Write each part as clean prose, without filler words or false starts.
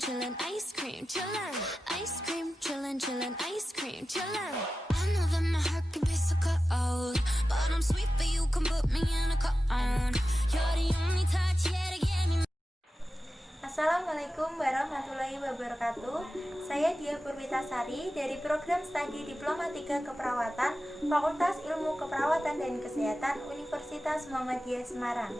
chillin', ice cream, chillin', ice cream, chillin', chillin', ice cream, chillin'. I know that my heart can be so cold, but I'm sweet for you, can put me in a cone. You're the only touch, yeah, to get me. Assalamualaikum warahmatullahi wabarakatuh. Saya Dia Purwitasari dari Program Studi Diploma 3 Keperawatan Fakultas Ilmu Keperawatan dan Kesehatan Universitas Muhammadiyah Semarang.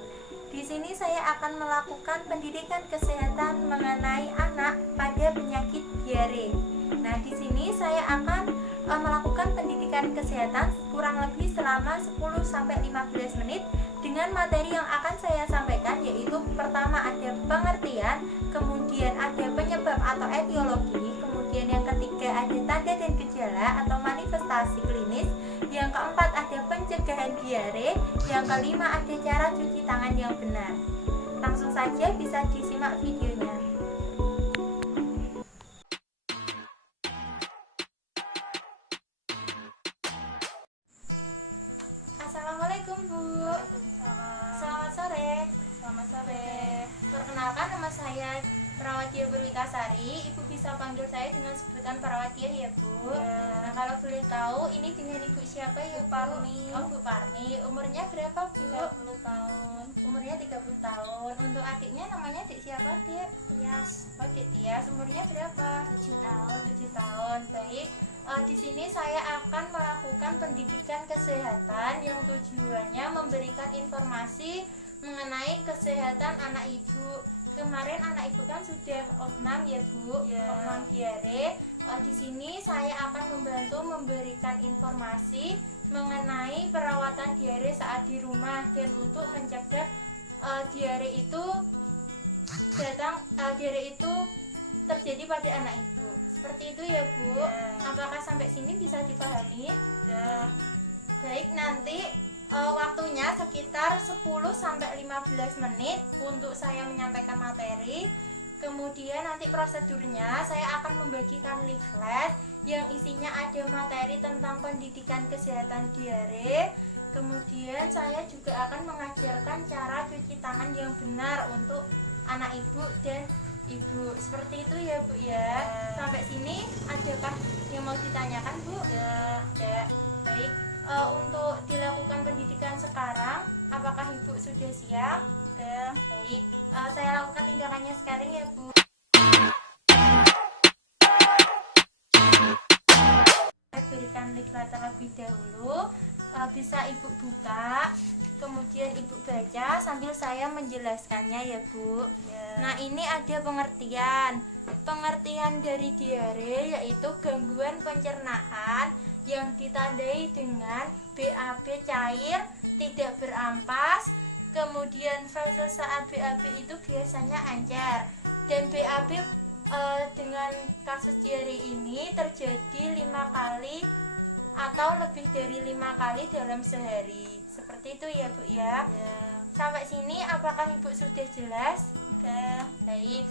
Di sini saya akan melakukan pendidikan kesehatan mengenai anak pada penyakit diare. Nah, di sini saya akan melakukan pendidikan kesehatan kurang lebih selama 10-15 menit dengan materi yang akan saya sampaikan, yaitu pertama ada pengertian, kemudian ada penyebab atau etiologi, kemudian yang ketiga ada tanda dan gejala atau manifestasi klinis, yang keempat ada pencegahan diare, yang kelima ada cara cuci tangan yang benar. Langsung saja bisa disimak videonya. Assalamualaikum Bu. Selamat sore. Selamat sore. Perkenalkan, nama saya Perawat Dia Purwitasari. Ibu bisa panggil saya dengan sebutan Perawat Dia ya Bu. Ya. Nah, kalau boleh tahu ini dengan Ibu siapa ya Bu? Parmi. Oh, Bu Parmi. Umurnya berapa Bu? 30 tahun. Umurnya 30 tahun. Untuk adiknya namanya Dik siapa Dik? Tias. Oh, Dik Tias. Umurnya berapa? 7 tahun. 7 tahun. Baik. Di sini saya akan melakukan pendidikan kesehatan yang tujuannya memberikan informasi mengenai kesehatan anak ibu. Kemarin anak ibu kan sudah opnam ya Bu, opnam diare. Di sini saya akan membantu memberikan informasi mengenai perawatan diare saat di rumah dan untuk mencegah diare itu terjadi pada anak ibu. Seperti itu ya Bu. Apakah sampai sini bisa dipahami? Ya. Baik, nanti waktunya sekitar 10-15 menit untuk saya menyampaikan materi. Kemudian nanti prosedurnya saya akan membagikan leaflet yang isinya ada materi tentang pendidikan kesehatan diare. Kemudian saya juga akan mengajarkan cara cuci tangan yang benar untuk anak ibu dan ibu. Seperti itu ya Bu ya. Sampai sini adakah yang mau ditanyakan Bu? Ya. Baik. Untuk dilakukan pendidikan sekarang, apakah ibu sudah siap? Ya. Baik. Saya lakukan tindakannya sekarang ya Bu. Saya berikan leaflet terlebih dahulu. Bisa ibu buka, kemudian ibu baca sambil saya menjelaskannya ya Bu. Nah, ini ada pengertian dari diare, yaitu gangguan pencernaan yang ditandai dengan BAB cair, tidak berampas. Kemudian fase saat BAB itu biasanya encer, dan BAB dengan kasus diare ini terjadi 5 kali atau lebih dari 5 kali dalam sehari. Seperti itu ya Bu ya. Sampai sini apakah ibu sudah jelas? Ya. Baik.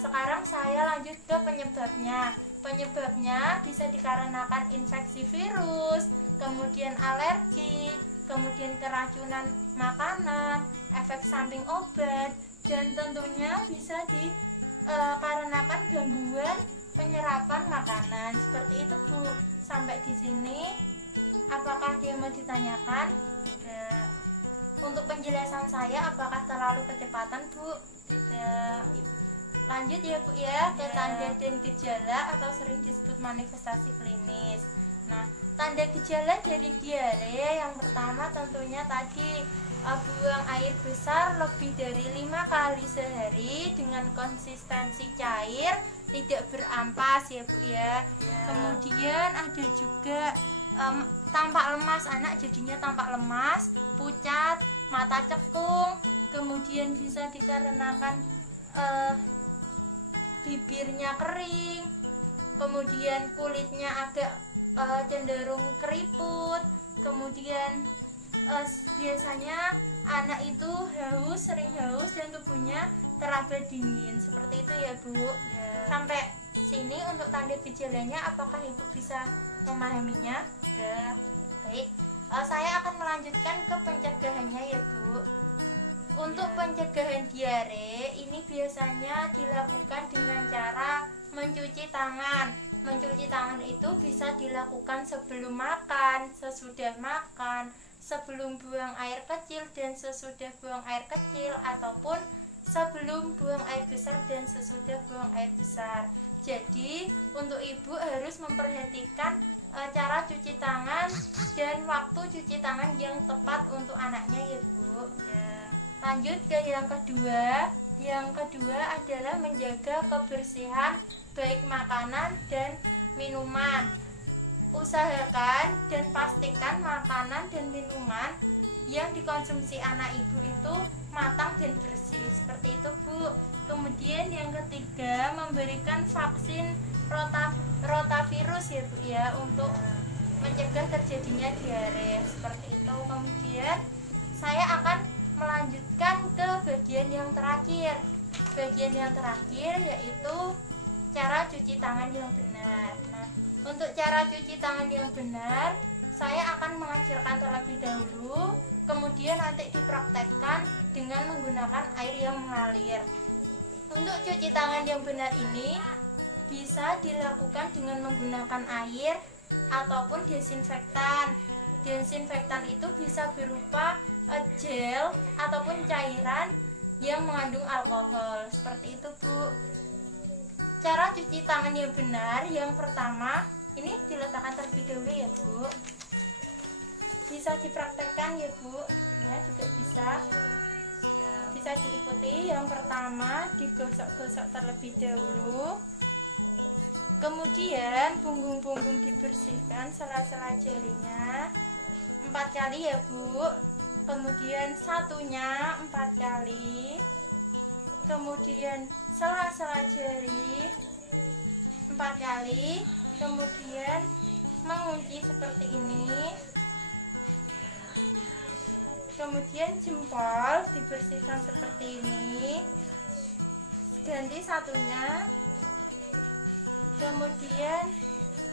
Sekarang saya lanjut ke penyebabnya. Penyebabnya bisa dikarenakan infeksi virus, kemudian alergi, kemudian keracunan makanan, efek samping obat, dan tentunya bisa dikarenakan gangguan penyerapan makanan. Seperti itu Bu. Sampai di sini apakah dia mau ditanyakan? Tidak. Untuk penjelasan saya apakah terlalu kecepatan Bu? Tidak. Lanjut ya Bu ya ke tanda dan gejala atau sering disebut manifestasi klinis. Nah, tanda gejala dari diare yang pertama tentunya tadi buang air besar lebih dari 5 kali sehari dengan konsistensi cair, tidak berampas ya Bu ya. Kemudian ada juga tampak lemas, anak jadinya tampak lemas, pucat, mata cekung, kemudian bisa dikarenakan bibirnya kering, kemudian kulitnya agak cenderung keriput, kemudian biasanya anak itu haus, sering haus, dan tubuhnya teraba dingin. Seperti itu ya Bu. Sampai sini untuk tanda gejalanya apakah ibu bisa memahaminya? Sudah. Baik. Saya akan melanjutkan ke pencegahannya ya Bu. Untuk pencegahan diare ini biasanya dilakukan dengan cara tangan. Mencuci tangan itu bisa dilakukan sebelum makan, sesudah makan, sebelum buang air kecil dan sesudah buang air kecil, ataupun sebelum buang air besar dan sesudah buang air besar. Jadi untuk ibu harus memperhatikan cara cuci tangan dan waktu cuci tangan yang tepat untuk anaknya ya Bu. Ya. Lanjut ke yang kedua. Yang kedua adalah menjaga kebersihan baik makanan dan minuman. Usahakan dan pastikan makanan dan minuman yang dikonsumsi anak ibu itu matang dan bersih, seperti itu Bu. Kemudian yang ketiga, memberikan vaksin rotavirus ya Bu ya, untuk mencegah terjadinya diare, seperti itu. Kemudian saya akan melanjutkan ke bagian yang terakhir. Bagian yang terakhir yaitu cara cuci tangan yang benar. Nah, untuk cara cuci tangan yang benar, saya akan mengajarkan terlebih dahulu, kemudian nanti dipraktekkan dengan menggunakan air yang mengalir. Untuk cuci tangan yang benar ini bisa dilakukan dengan menggunakan air ataupun desinfektan. Desinfektan itu bisa berupa gel ataupun cairan yang mengandung alkohol, seperti itu Bu. Cara cuci tangan yang benar, yang pertama ini diletakkan terlebih dahulu ya Bu. Bisa dipraktekkan ya Bu, ya juga bisa diikuti. Yang pertama digosok-gosok terlebih dahulu, kemudian punggung-punggung dibersihkan, sela-sela jarinya 4 kali ya Bu. Kemudian satunya 4 kali, kemudian sela-sela jari 4 kali, kemudian mengunci seperti ini, kemudian jempol dibersihkan seperti ini, ganti satunya, kemudian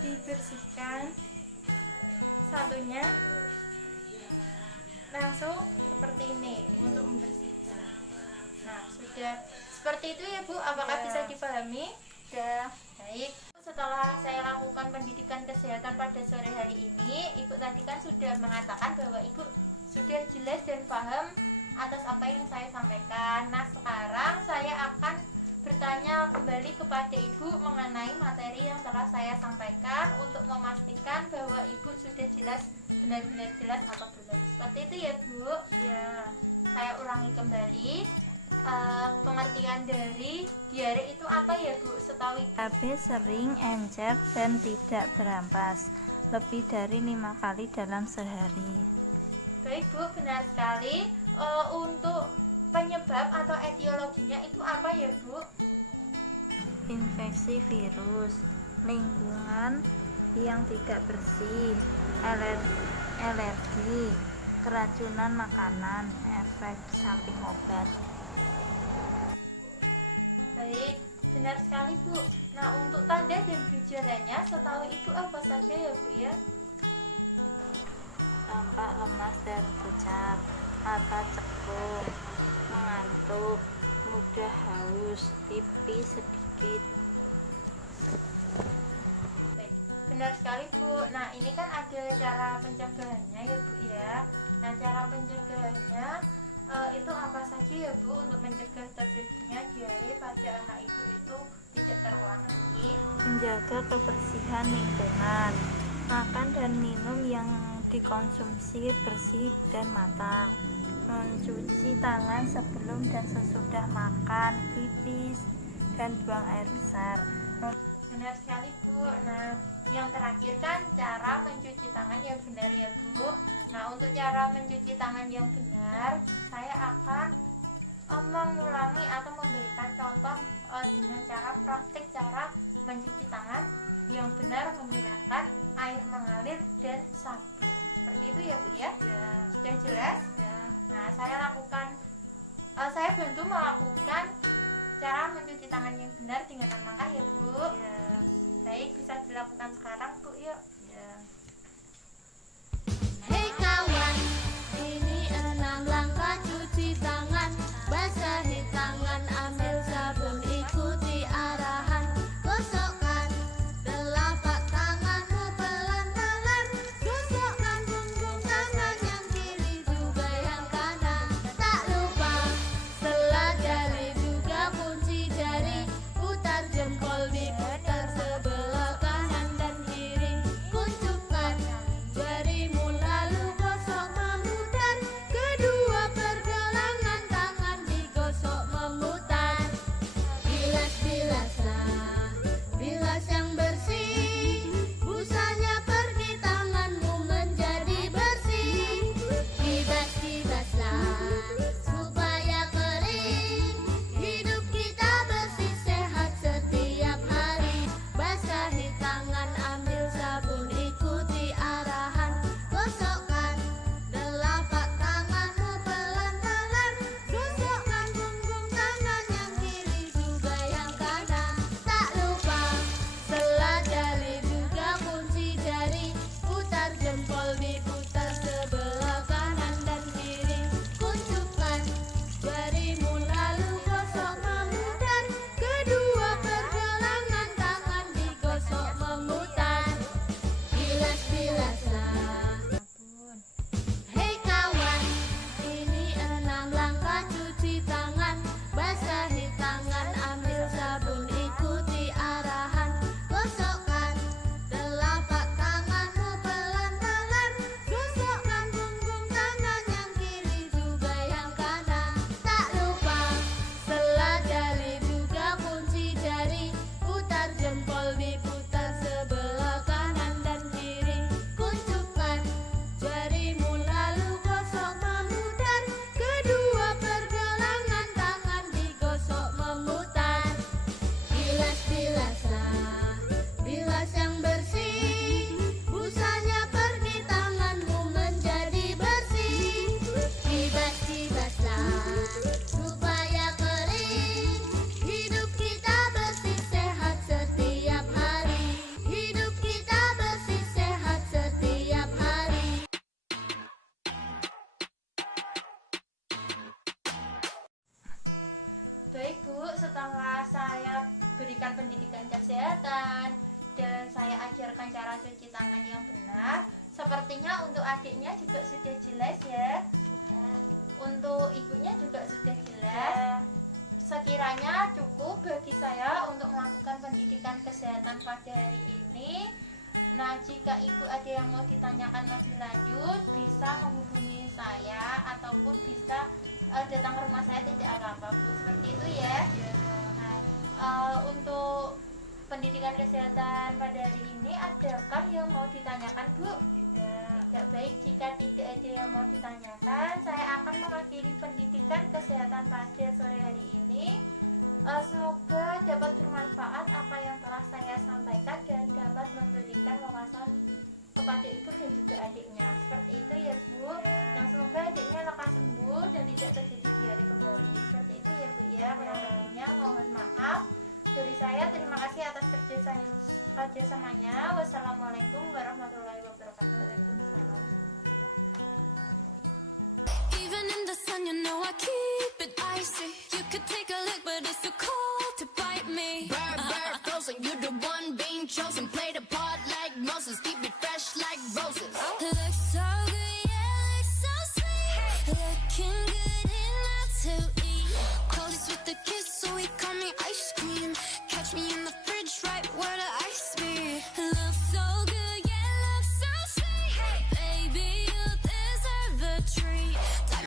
dibersihkan satunya, langsung seperti ini untuk membersihkan. Nah, sudah seperti itu ya Bu, apakah bisa dipahami? Ya. Baik, setelah saya lakukan pendidikan kesehatan pada sore hari ini, Ibu tadi kan sudah mengatakan bahwa Ibu sudah jelas dan paham atas apa yang saya sampaikan. Nah, sekarang saya akan bertanya kembali kepada Ibu mengenai materi yang telah saya sampaikan untuk memastikan bahwa Ibu sudah jelas, benar-benar jelas atau belum. Seperti itu ya Bu. Ya. Saya ulangi kembali. Pengertian dari diare itu apa ya Bu? Setahu Ibu. KB sering, encer, dan tidak berampas lebih dari 5 kali dalam sehari. Baik Bu, benar sekali. Untuk penyebab atau etiologinya itu apa ya Bu? Infeksi virus, lingkungan yang tidak bersih, alergi, keracunan makanan, efek samping obat. Baik, benar sekali Bu. Nah, untuk tanda dan gejalanya setahu Ibu apa saja ya Bu ya? Tampak lemas dan pucat, mata cekung, mengantuk, mudah haus, pipi sedikit. Baik, benar sekali Bu. Nah, ini kan ada cara pencegahannya ya Bu ya. Nah, cara pencegahannya itu apa saja ya Bu untuk mencegah terjadinya diare pada anak Ibu itu tidak terulang lagi? Menjaga kebersihan lingkungan, makan dan minum yang dikonsumsi bersih dan matang, mencuci tangan sebelum dan sesudah makan, pipis, dan buang air besar. Benar sekali Bu. Nah, yang terakhir kan cara mencuci tangan yang benar ya Bu. Nah, untuk cara mencuci tangan yang benar, saya akan mengulangi atau memberikan contoh dengan cara praktik cara mencuci tangan yang benar menggunakan air mengalir dan sabun. Seperti itu ya Bu ya? Ya. Sudah jelas? Ya. Nah, saya bantu melakukan cara mencuci tangan yang benar dengan langkah ya Bu. Ya. Baik, bisa dilakukan sekarang Bu yuk. Ya. Hey kawan, ini 6 langkah cuci tangan. Basahi tangan, ambil sabun, ikuti arahan. Gosokkan berikan pendidikan kesehatan, dan saya ajarkan cara cuci tangan yang benar. Sepertinya untuk adiknya juga sudah jelas ya. Untuk ibunya juga sudah jelas. Sekiranya cukup bagi saya untuk melakukan pendidikan kesehatan pada hari ini. Nah, jika ibu ada yang mau ditanyakan lebih lanjut, bisa menghubungi saya ataupun bisa datang ke rumah saya, tidak apa-apa Bu. Seperti itu ya. Nah, untuk pendidikan kesehatan pada hari ini, adakah yang mau ditanyakan Bu? Tidak. Baik, jika tidak ada yang mau ditanyakan, saya akan mengakhiri pendidikan kesehatan pada sore hari ini. Semoga dapat bermanfaat apa yang telah saya sampaikan dan dapat memberikan wawasan kepada ibu dan juga adiknya. Seperti itu ya Bu. Nah, semoga adiknya lekas sembuh dan tidak terjadi diare kembali. Seperti itu ya Bu ya. Kurang lebihnya mohon maaf. Dari saya terima kasih atas kerjasamanya. Wassalamualaikum warahmatullahi wabarakatuh. Waalaikumsalam. Even in the sun, you know I keep it icy. You could take a look, but it's